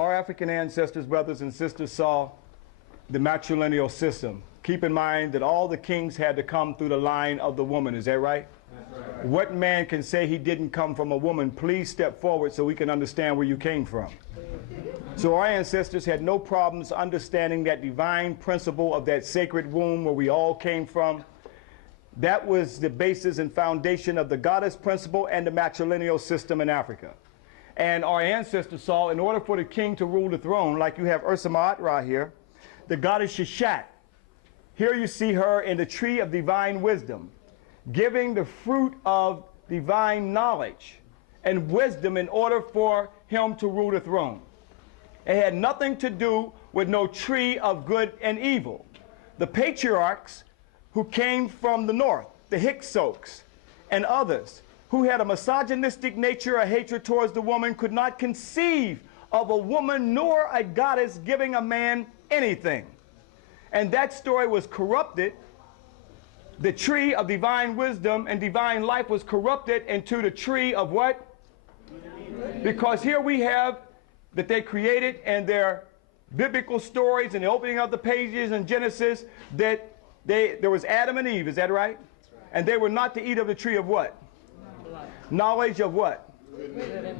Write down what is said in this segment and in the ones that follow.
Our African ancestors, brothers and sisters, saw the matrilineal system. Keep in mind that all the kings had to come through the line of the woman. Is that right? That's right. What man can say he didn't come from a woman? Please step forward so we can understand where you came from. So our ancestors had no problems understanding that divine principle of that sacred womb where we all came from. That was the basis and foundation of the goddess principle and the matrilineal system in Africa. And our ancestors saw, in order for the king to rule the throne, like you have Ursa Ma'at here, the goddess Sheshat. Here you see her in the tree of divine wisdom, giving the fruit of divine knowledge and wisdom in order for him to rule the throne. It had nothing to do with no tree of good and evil. The patriarchs who came from the north, the Hyksos and others, who had a misogynistic nature, a hatred towards the woman, could not conceive of a woman nor a goddess giving a man anything. And that story was corrupted. The tree of divine wisdom and divine life was corrupted into the tree of what? Because here we have that they created in their biblical stories and the opening of the pages in Genesis that there was Adam and Eve, is that right? And they were not to eat of the tree of what? Knowledge of what?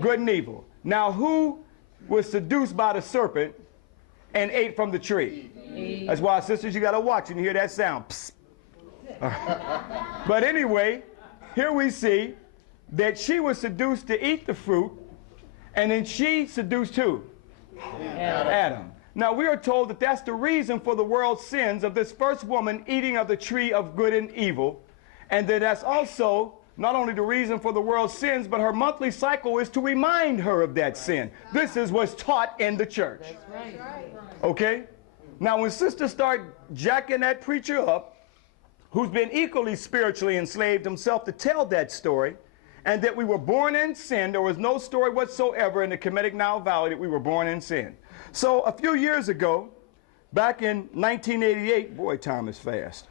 Good and evil. Now who was seduced by the serpent and ate from the tree? Eve. That's why, sisters, you got to watch and you hear that sound. Psst. But anyway, here we see that she was seduced to eat the fruit, and then she seduced who? Adam. Now we are told that that's the reason for the world's sins of this first woman eating of the tree of good and evil, and that that's also not only the reason for the world's sins, but her monthly cycle is to remind her of that sin. This is what's taught in the church. That's right. Okay? Now when sisters start jacking that preacher up, who's been equally spiritually enslaved himself, to tell that story, and that we were born in sin, there was no story whatsoever in the Kemetic Nile Valley that we were born in sin. So a few years ago, back in 1988, boy, time is fast.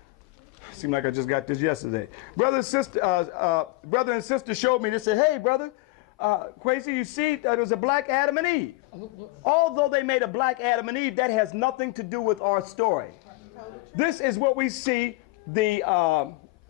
Seemed like I just got this yesterday. Brother and sister showed me, they said, hey, brother, Quasi, you see, there was a black Adam and Eve. Although they made a black Adam and Eve, that has nothing to do with our story. This is what we see the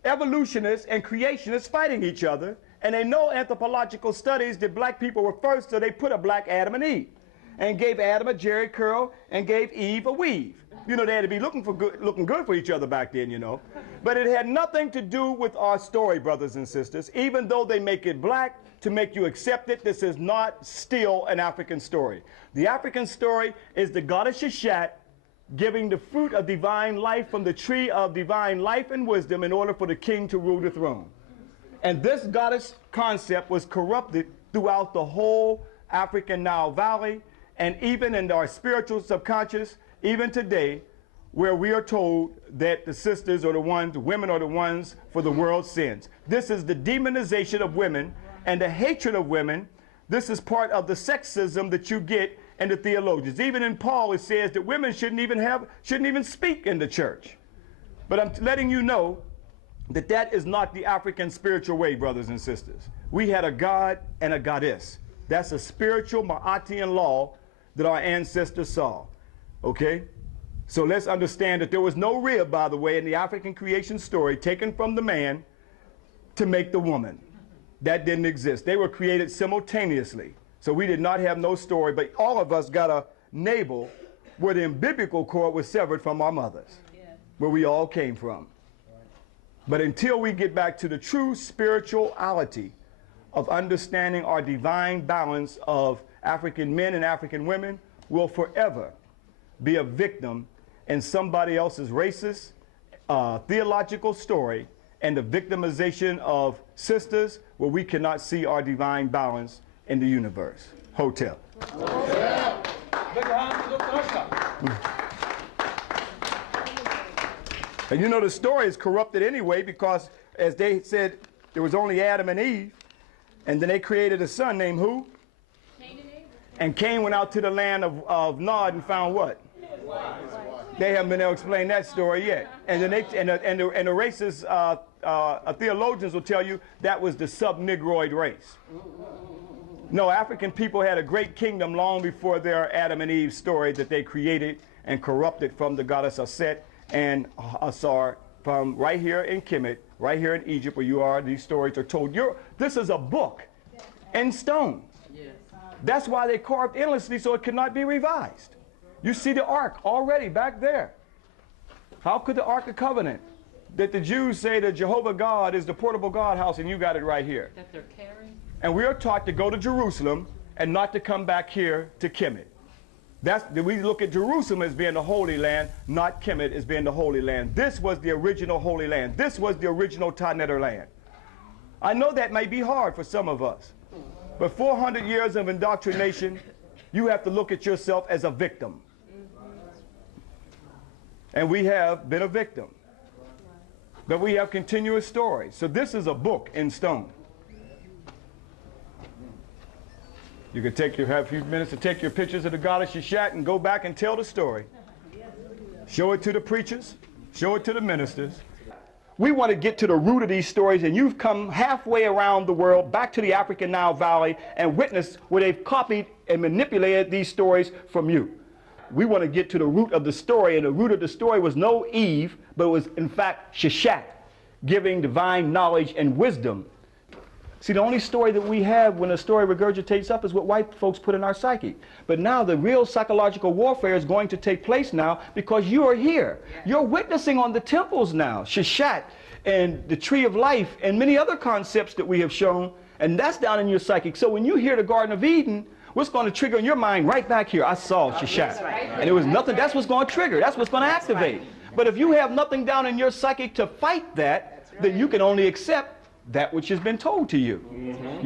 evolutionists and creationists fighting each other, and they know anthropological studies that black people were first, so they put a black Adam and Eve, and gave Adam a jerry curl and gave Eve a weave. You know, they had to be looking good for each other back then, you know. But it had nothing to do with our story, brothers and sisters. Even though they make it black to make you accept it, this is not still an African story. The African story is the goddess Sheshat giving the fruit of divine life from the tree of divine life and wisdom in order for the king to rule the throne. And this goddess concept was corrupted throughout the whole African Nile Valley, and even in our spiritual subconscious, even today, where we are told that the sisters are the ones, the women are the ones for the world's sins. This is the demonization of women and the hatred of women. This is part of the sexism that you get in the theologians. Even in Paul, it says that women shouldn't even speak in the church. But I'm letting you know that that is not the African spiritual way, brothers and sisters. We had a god and a goddess. That's a spiritual Ma'atian law that our ancestors saw. Okay? So let's understand that there was no rib, by the way, in the African creation story taken from the man to make the woman. That didn't exist. They were created simultaneously. So we did not have no story, but all of us got a navel where the umbilical cord was severed from our mothers, where we all came from. But until we get back to the true spirituality of understanding our divine balance of African men and African women, we'll forever be a victim in somebody else's racist, theological story, and the victimization of sisters where we cannot see our divine balance in the universe. Hotel. And you know the story is corrupted anyway, because as they said, there was only Adam and Eve, and then they created a son named who? And Cain went out to the land of Nod and found what? They haven't been able to explain that story yet. And then the racist theologians will tell you that was the sub-Negroid race. No, African people had a great kingdom long before their Adam and Eve story that they created and corrupted from the goddess Aset and Asar from right here in Kemet, right here in Egypt where you are. These stories are told. This is a book in stone. That's why they carved endlessly so it could not be revised. You see the Ark already back there. How could the Ark of Covenant that the Jews say that Jehovah God is the portable God house and you got it right here? That they're carrying? And we are taught to go to Jerusalem and not to come back here to Kemet. We look at Jerusalem as being the Holy Land, not Kemet as being the Holy Land. This was the original Holy Land. This was the original Taneter land. I know that may be hard for some of us, but 400 years of indoctrination, you have to look at yourself as a victim. And we have been a victim. But we have continuous stories. So this is a book in stone. You can have a few minutes to take your pictures of the goddess Shishat and go back and tell the story. Show it to the preachers. Show it to the ministers. We want to get to the root of these stories, and you've come halfway around the world, back to the African Nile Valley, and witnessed where they've copied and manipulated these stories from you. We want to get to the root of the story, and the root of the story was no Eve, but it was in fact Shishat, giving divine knowledge and wisdom. See, the only story that we have when a story regurgitates up is what white folks put in our psyche. But now the real psychological warfare is going to take place now because you are here. You're witnessing on the temples now, Shishat and the tree of life and many other concepts that we have shown, and that's down in your psychic. So when you hear the Garden of Eden, what's going to trigger in your mind right back here? I saw Shishat. And it was nothing. That's what's going to trigger. That's what's going to activate. But if you have nothing down in your psychic to fight that, then you can only accept that which has been told to you.